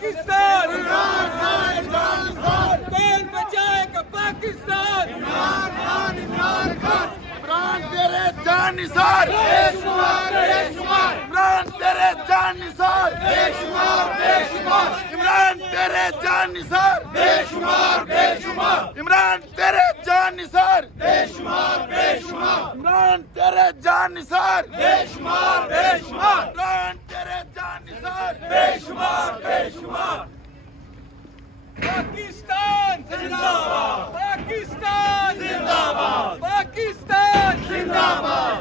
पाकिस्तान, कौन बचाएगा पाकिस्तान? इमरान तेरे जान निसार, इमरान तेरे जान निसार, इमरान तेरे जान निसार, इमरान तेरे जान निसार, इमरान तेरे जान निसार, इमरान तेरे जान निसार, पाकिस्तान जिंदाबाद, पाकिस्तान जिंदाबाद, पाकिस्तान जिंदाबाद,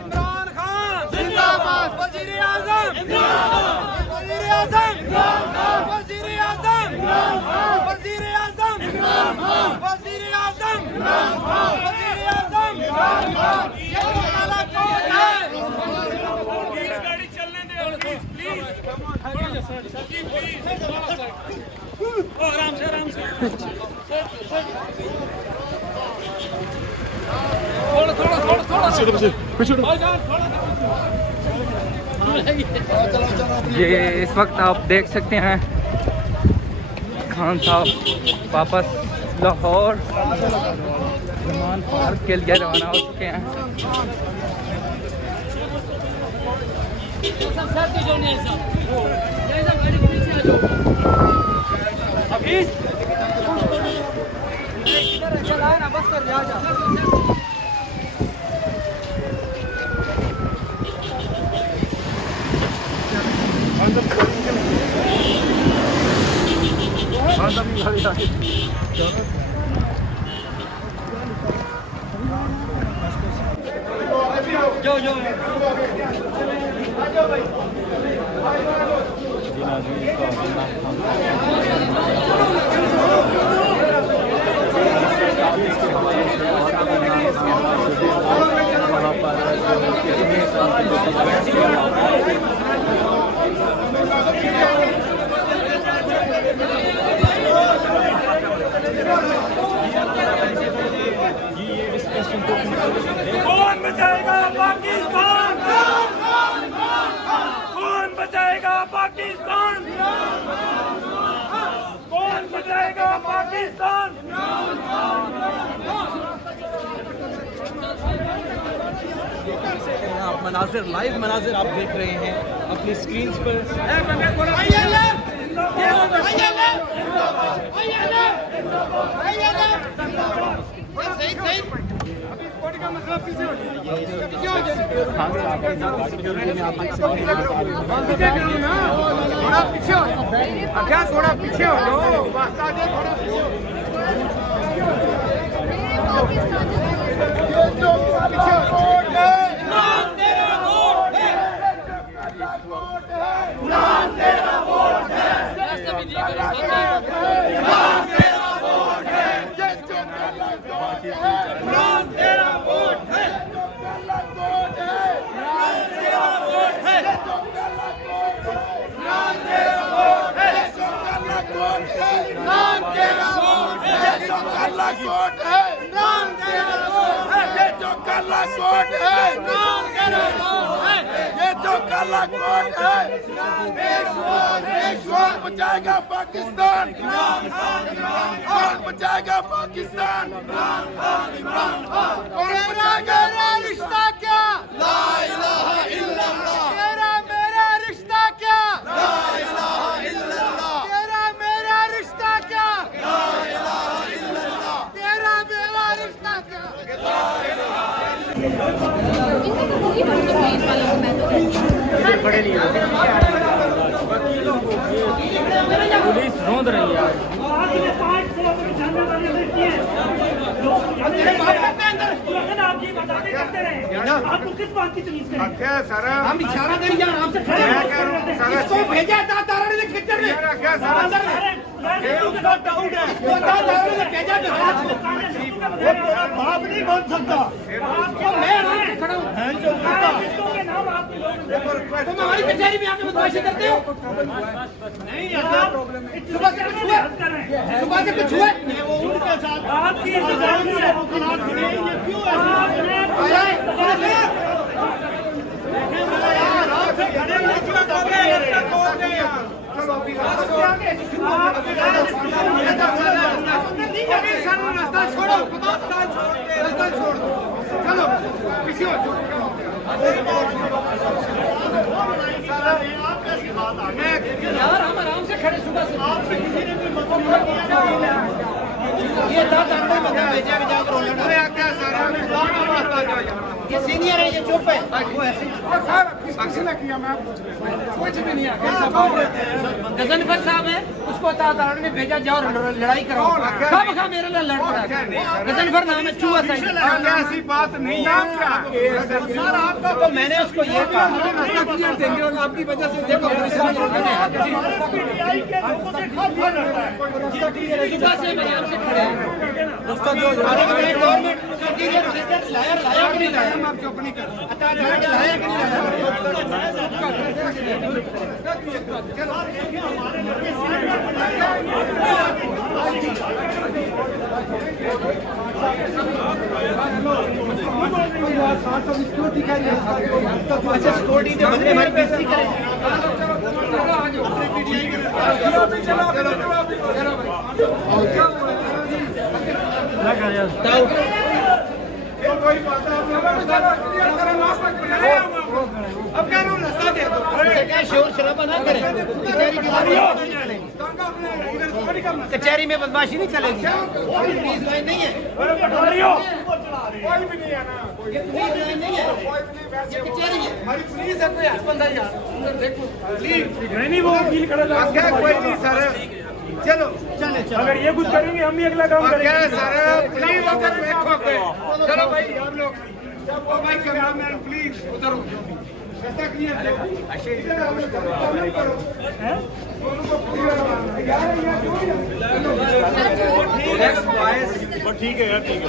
इमरान खान जिंदाबाद, वजीर आजम जिंदाबाद, वजीर आजम जिंदाबाद, वजीर आजम जिंदाबाद, वजीर आजम जिंदाबाद, वजीर आजम जिंदाबाद, वजीर आजम जिंदाबाद। ये हमारा कौन है? प्लीज गाड़ी चलने दे, प्लीज प्लीज आराम से आराम से ये इस वक्त आप देख सकते हैं खान साहब वापस लाहौर विमान पार्क के लिए रवाना हो चुके हैं। बस कर जा कौन बचाएगा पाकिस्तान? कौन बचाएगा पाकिस्तान? कौन बचाएगा पाकिस्तान? आप मनाजिर लाइव मनाजिर आप देख रहे हैं अपनी स्क्रीन पर। थोड़ा पीछे हो जाओ। कौन बचाएगा पाकिस्तान? कौन बचाएगा पाकिस्तान? कौन बचाएगा रिश्ता क्या? ला इलाहा इल्लल्लाह, तेरा मेरा रिश्ता क्या? ला इलाहा इल्लल्लाह, तेरा मेरा रिश्ता क्या? ला इलाहा इल्लल्लाह। तेरा मेरा रिश्ता क्या? पुलिस रोंद रही है। आपको किस बात की तमीज है? क्या सारा हम इशारा करें या आराम से खड़े इसको भेजा था तारा ने खिच्चर ने क्या सारा भेजा बाप नहीं बोल सकता। मैं आराम से खड़ा हूँ। तुम हमारी कचहरी में आके बदमाशी करते हो? नहीं सुबह से कुछ हुआ? सुबह से कुछ हुआ? वो उनके साथ आपकी क्यों रास्ता छोड़ो, रास्ता छोड़ दो। चलो पीछे हो जाओ। यार हम आराम से खड़े सुबह से ये दादा अंदर बंदा भेजा भी जाओ रोना अरे क्या सारा ये सीनियर है ये चुप है वो ऐसे किसी ने किया मैं कुछ भी नहीं गजनफर साहब है उसको अदालत ने भेजा जाओ लड़ाई करो कब खा मेरे लिए लड़ रहा है गजनफर नाम है चूहा साहब ऐसी बात नहीं है सर आपका तो मैंने उसको ये कहा देंगे और आपकी वजह से देखो रास्ता जो गवर्नमेंट लाया कि नहीं लाया आप चुप नहीं कर लाया कि नहीं अच्छा सिक्योरिटी के बदले हमारी बेइज्जती करें अब क्या रास्ता दे दो क्या शोर शराबा ना करें कचहरी में बदमाशी नहीं चलेगी पुलिस लाइन नहीं है कोई भी नहीं है ना ये पुलिस लाइन नहीं है ये कचहरी है हमारी पुलिस है कोई बंदा यार देखो प्लीज नहीं वो वकील खड़ा है कोई नहीं सर चलो चले चलो अगर ये कुछ करेंगे हम भी अगला काम करेंगे सर प्लीज उधर देखो चलो भाई आप लोग ओ भाई कैमरामैन प्लीज उधर हो जाओ कैसा क्लियर है ठीक है यार ठीक है